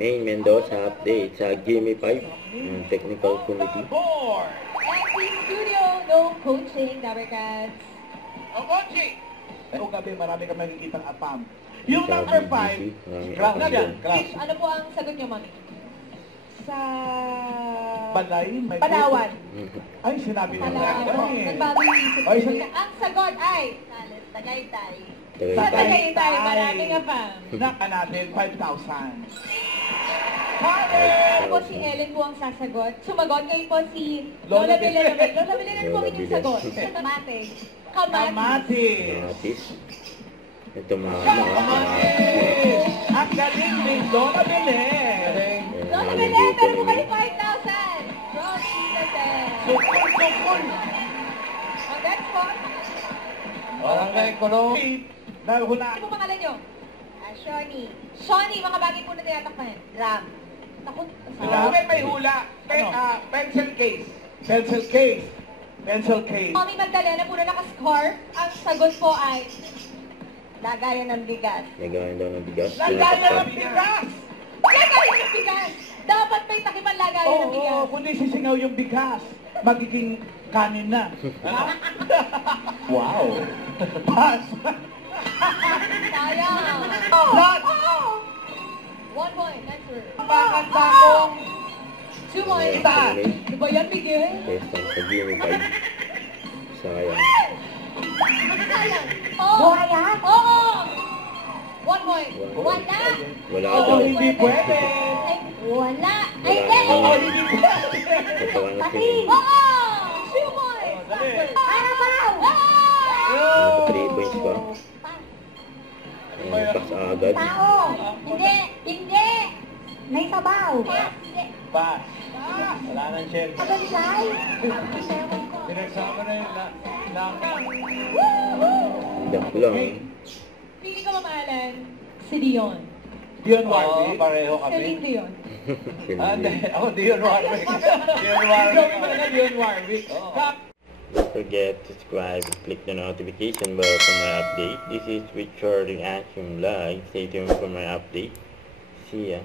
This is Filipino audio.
Main Mendoza update sa Gimme 5 ng technical committee. And in studio, no coaching, Dabarcats. O coaching! O gabi, marami kang makikitang apam. Yung number 5, Craft na yan, Teach, ano po ang sagot niyo, mami? Sa... Balay, may Palawan. Ay, sinabi mo na. Palawan. Nagbago yung isip Ay, ko. Ang sagot ay... Tagaytay. Sa Tagaytay. Tagaytay, maraming apam. Naka natin, 5,000. Ako po si Ellen po ang sasagot. Sumagot kayo po si Lola Villanueva. Lola Villanueva po ang inyong sagot. Kamate. Kamatis. Kamatis. Ito mga Kamatis! Ang galing ni Lola Belen. Lola Villanueva, meron po kayo 5,000. Rosie Casel. Sukul. Ang next po. Barangay Colong. Nahula. Ano po pangalan nyo? Shawnee. Shawnee, mga bagay po na tinatakpan. Drum. Takot. Okay, may hula. Pencil case. Pencil case. Pencil case. Mami Magdalena, puro naka-scarf. Ang sagot po ay... Lagayan ng bigas. Lagayan daw ng bigas. Lagayan ng bigas! Lagayan ng bigas! Dapat may takipan lagayan ng bigas. Oo, kundi sisingaw yung bigas. Magiging kanin na. Wow! Pass! Sayang. Lot! 1 point, answer. Bakit sa akong 2 points. Itaas. Di ba yan bigay? Testang sa Gimme 5. Sayang. Sayang. Buhaya? Oo! 1 point. Wala. Wala Oo, daw. hindi pwede. Ay, wala. Ay, Wala hindi. Oo, hindi pwede. Natawa na Pati. sila. Oo! 2 points. Dali. Araw-araw. Naka 3 points pa. Pass agad. Tao. Hindi. Hindi. May sabaw. Hindi. Pass. Wala nang shell. Kabansay. Pinagsama na yun na Dak lang. Pili ko mamahalan si Dion. Dion Warwick. Pareho Celine Dion. Hindi. Ako, Dion Warwick. Dion Warwick. Dion Warwick. Don't forget to subscribe and click the notification bell for my update. This is Richard Reaction Live. Stay tuned for my update. See ya.